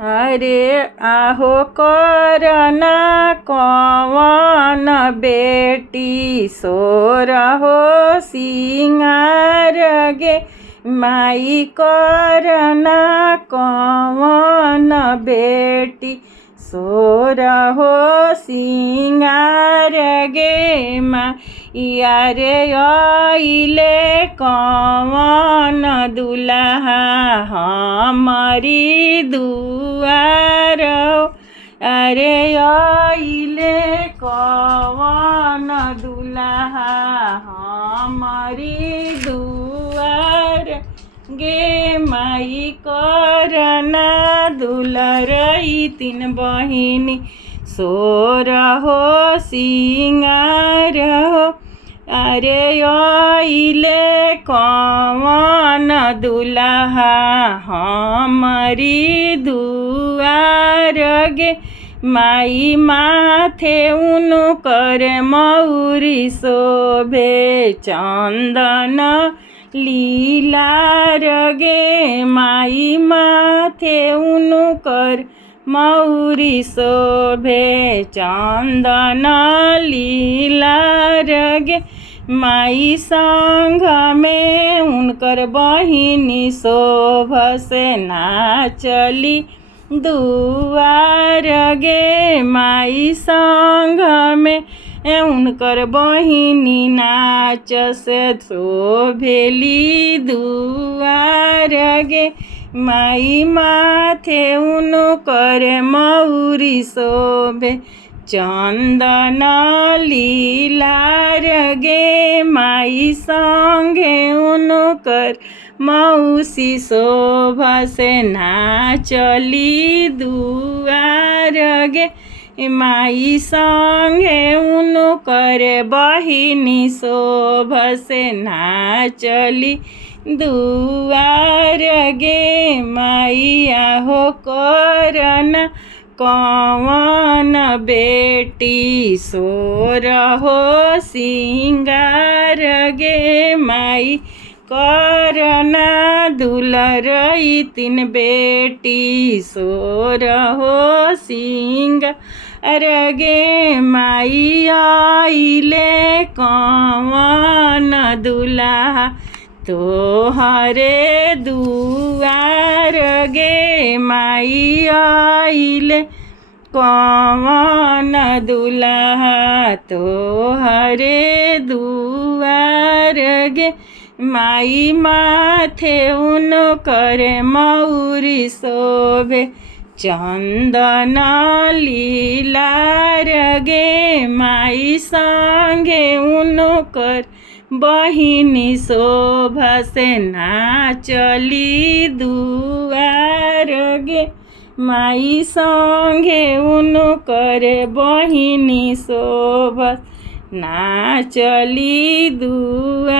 अरे आहो करना कवन बेटी सोरहो सिंगार गे माई करना कवन बेटी सोरहो सिंगार गे माइया रे अइले कवन दुल्हा हमारी दुआर अरे अइले कवन दुल्हा हमारी दुआर गे माई करना दुलरई तीन बहिनी सोरहो सिंगार अरे अइले कवन दुल्हा हमारी दुआर गे माई माथे उनकर मौरी शोभे चंदन लीलार गे माई माथे उनकर मौरी शोभे चंदन लीलार गे माई संग में उनकर बहिनी शोभ से नाचली दुआर गे माई संग में उनकर बहिनी नाच से शोभेली दुआर गे माई माथे उनकर मौरी शोभे चंदन लीलार गे माई संगे उनकर मौसी शोभा से नाचली दुआर गे माई संगे उनकर बहिनी शोभा से नाचली दुआर गे माइया हो करना कवन बेटी सोरहो सिंगार गे माई करना दुलरई तीन बेटी सोरहो सिंगार गे माई अइले कवन दुल्हा तोहरे दुआर गे माई अइले कवन दुल्हा तोहरे दुआर गे माई माथे उनकर मौरी शोभे चंदन लीलार गे माई संगे उनकर बहिनी शोभा से नाचली दुआर गे माई संगे उनकर बहिनी शोभा नाचली दुआर।